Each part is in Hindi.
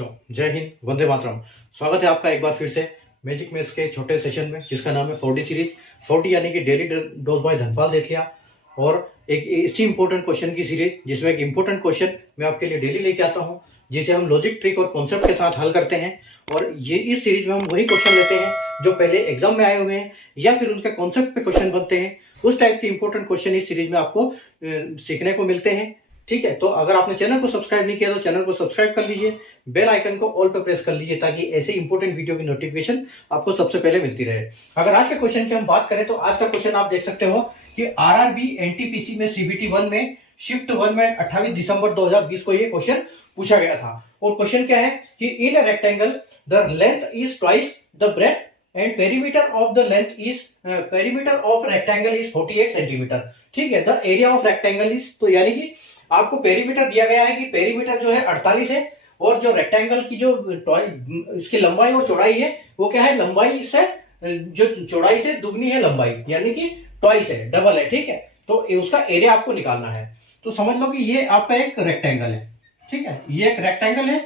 बच्चों, जय हिंद, वंदे मातरम। स्वागत है आपका एक बार फिर से मैजिक मैथ्स के छोटे सेशन में, जिसका नाम है 40 सीरीज। 40 यानी कि डेली डोज बाय धनपाल देख लिया, और एक इसी इंपॉर्टेंट क्वेश्चन की सीरीज जिसमें एक इंपॉर्टेंट क्वेश्चन मैं आपके लिए डेली लेके आता हूं, जिसे हम लॉजिक, ट्रिक और कॉन्सेप्ट के साथ हल करते हैं। और ये इस सीरीज में हम वही क्वेश्चन लेते हैं जो पहले एग्जाम में आए हुए हैं या फिर उनके कॉन्सेप्ट पे क्वेश्चन बनते हैं। उस टाइप के इंपॉर्टेंट क्वेश्चन इस सीरीज में आपको सीखने को मिलते हैं। ठीक है, तो अगर आपने चैनल को सब्सक्राइब नहीं किया तो चैनल को सब्सक्राइब कर लीजिए, बेल आइकन को ऑल पे प्रेस कर लीजिए, ताकि ऐसे इंपॉर्टेंट वीडियो की नोटिफिकेशन आपको सबसे पहले मिलती रहे। अगर आज के क्वेश्चन की हम बात करें तो आज का क्वेश्चन आप देख सकते हो कि आरआरबी एनटीपीसी में सीबीटी 1 में शिफ्ट 1 में 28 दिसंबर 2020 को ये क्वेश्चन पूछा गया था। और क्वेश्चन क्या है कि in a rectangle the length is twice the breadth and perimeter of the length is perimeter of rectangle is 48 centimetre. ठीक है, the area of rectangle is, तो यानी कि आपको पेरीमीटर दिया गया है कि पेरीमीटर जो है 48 है, और जो रेक्टेंगल की जो इसकी लंबाई और चौड़ाई है वो क्या है, लंबाई से जो चौड़ाई से दुगनी है लंबाई, यानी कि ट्वाइस है, डबल है। ठीक है, तो उसका एरिया आपको निकालना है। तो समझ लो कि ये आपका एक रेक्टेंगल है। ठीक है, ये एक रेक्टेंगल है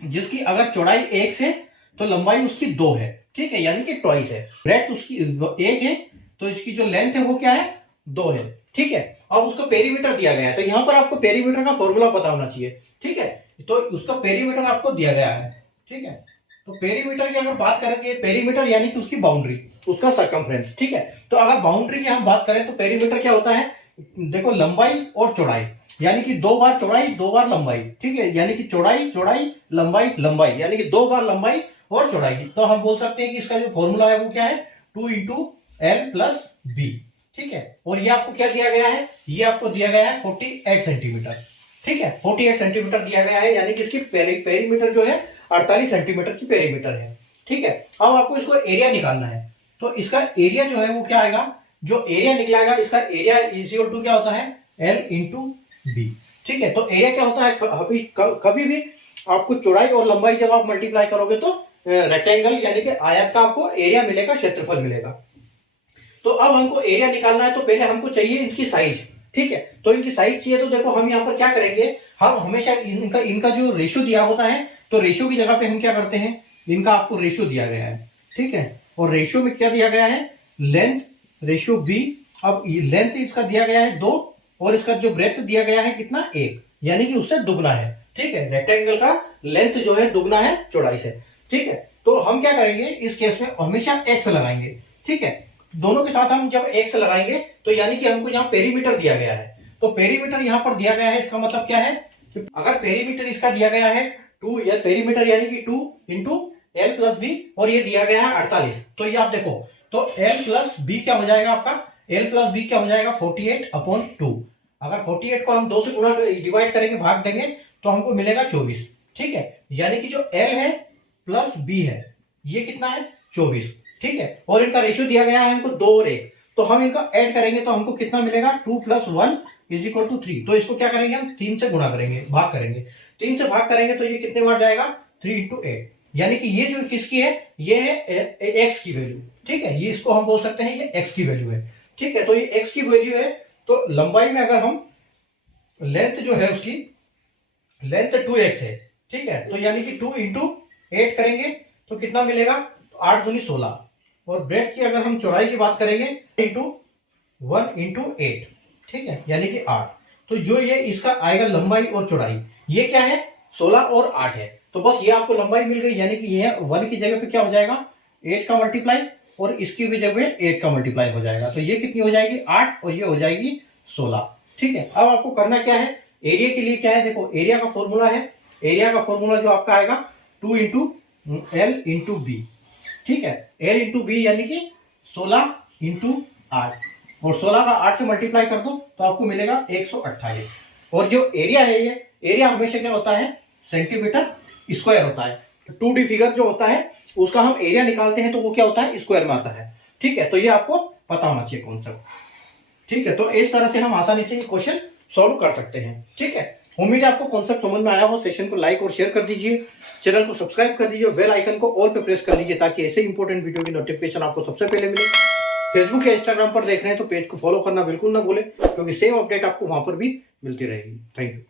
जिसकी अगर चौड़ाई 1 है तो लंबाई उसकी 2 है। ठीक है, यानी कि ट्वाइस है। ब्रेथ उसकी 1 है तो इसकी जो लेंथ है वो क्या है, 2 है। ठीक है, अब उसको पेरीमीटर दिया गया है, तो यहां पर आपको पेरीमीटर का फॉर्मूला पता होना चाहिए। ठीक है, तो उसका पेरीमीटर आपको दिया गया है। ठीक है, तो पेरीमीटर की अगर बात करें, पेरीमीटर यानी कि उसकी बाउंड्री, उसका सर्कमफ्रेंस। ठीक है, तो अगर बाउंड्री की हम बात करें तो पेरीमीटर क्या होता है, देखो लंबाई और चौड़ाई, यानी कि 2 बार चौड़ाई 2 बार लंबाई। ठीक है, यानी कि चौड़ाई चौड़ाई लंबाई लंबाई, यानी कि 2 बार लंबाई और चौड़ाई। तो हम बोल सकते हैं कि इसका जो फॉर्मूला है वो क्या है, 2 × L + B। ठीक है, और ये आपको क्या दिया गया है, ये आपको दिया गया है 48 सेंटीमीटर। ठीक है, 48 सेंटीमीटर दिया गया है, यानी कि इसकी पेरीमीटर जो है 48 सेंटीमीटर की पेरीमीटर है। ठीक है, अब आपको इसको एरिया निकालना है। तो इसका एरिया जो है वो क्या आएगा, जो एरिया निकलेगा इसका एरिया इक्वल टू क्या होता है, L × B। ठीक है, तो एरिया क्या होता है, कभी भी आपको चौड़ाई और लंबाई जब आप मल्टीप्लाई करोगे तो रेक्टेंगल यानी कि आयत का आपको एरिया मिलेगा, क्षेत्रफल मिलेगा। तो अब हमको एरिया निकालना है, तो पहले हमको चाहिए इनकी साइज। ठीक है, तो इनकी साइज चाहिए, तो देखो हम यहाँ पर क्या करेंगे, हम हमेशा इनका जो रेशियो दिया होता है, तो रेशियो की जगह पे हम क्या करते हैं, इनका आपको रेशियो दिया गया है। ठीक है, और रेशियो में क्या दिया गया है, लेंथ रेशियो B। अब लेंथ इसका दिया गया है 2, और इसका जो ब्रेथ दिया गया है कितना, 1, यानी कि उससे दुगना है। ठीक है, रेक्टेंगल का लेंथ जो है दुगना है चौड़ाई से। ठीक है, तो हम क्या करेंगे इस केस में, हमेशा x लगाएंगे। ठीक है, दोनों के साथ हम जब x लगाएंगे तो यानी कि हमको यहाँ पेरीमीटर दिया गया है, तो पेरीमीटर यहाँ पर दिया गया है, इसका मतलब क्या है कि अगर पेरीमीटर इसका दिया गया है 2, या पेरीमीटर यानी कि 2 × L + B, और ये दिया गया है 48, तो ये आप देखो, तो L + B क्या हो जाएगा आपका, L + B क्या हो जाएगा 48/2। अगर 48 को हम 2 से गुणा डिवाइड करेंगे, भाग देंगे, तो हमको मिलेगा 24। ठीक है, यानी कि जो L है प्लस B है ये कितना है, 24। ठीक है, और इनका रेशियो दिया गया है हमको 2 और 1, तो हम इनका ऐड करेंगे तो हमको कितना मिलेगा, 2 + 1 = 3। तो इसको क्या करेंगे, हम 3 से गुणा करेंगे, भाग करेंगे। 3 से भाग करेंगे तो ये कितने बार जाएगा, 3 × 8, यानी कि ये जो किसकी है, ये है x की वैल्यू। ठीक है, ये इसको हम बोल सकते हैं ये x की वैल्यू है। ठीक है, तो ये x की वैल्यू है। तो लंबाई में अगर हम लेंथ जो है उसकी लेंथ 2x है। ठीक है, तो यानी कि 2 × 8 करेंगे तो कितना मिलेगा, 8 दूनी 16। और ब्रेथ की अगर हम चौड़ाई की बात करेंगे, 1 × 8। ठीक है, यानी कि 8। तो जो ये इसका आएगा लंबाई और चौड़ाई, ये क्या है, 16 और 8 है। तो बस ये आपको लंबाई मिल गई, यानी कि ये 1 की जगह पे क्या हो जाएगा, 8 का मल्टीप्लाई, और इसकी भी जगह 8 का मल्टीप्लाई हो जाएगा। तो ये कितनी हो जाएगी, 8, और ये हो जाएगी 16। ठीक है, अब आपको करना क्या है, एरिया के लिए क्या है, देखो एरिया का फॉर्मूला है, एरिया का फॉर्मूला जो आपका आएगा 2 × L × B। ठीक है, L × B यानी कि 16 × 8, और 16 का 8 से मल्टीप्लाई कर दो तो आपको मिलेगा 128। और जो एरिया है, ये एरिया हमेशा क्या होता है, सेंटीमीटर स्क्वायर होता है। 2D फिगर जो होता है उसका हम एरिया निकालते हैं तो वो क्या होता है, स्क्वायर में आता है। ठीक है, तो ये आपको पता होना चाहिए कॉन्सेप्ट। ठीक है, तो इस तरह से हम आसानी से ये क्वेश्चन सॉल्व कर सकते हैं। ठीक है, उम्मीद है आपको कॉन्सेप्ट समझ में आया हो। सेशन को लाइक और शेयर कर दीजिए, चैनल को सब्सक्राइब कर दीजिए, बेल आइकन को ऑल पे प्रेस कर लीजिए, ताकि ऐसे इंपॉर्टेंट वीडियो की नोटिफिकेशन आपको सबसे पहले मिले। फेसबुक या इंस्टाग्राम पर देख रहे हैं तो पेज को फॉलो करना बिल्कुल ना भूलें, क्योंकि सेम अपडेट आपको वहां पर भी मिलती रहेगी। Thank you.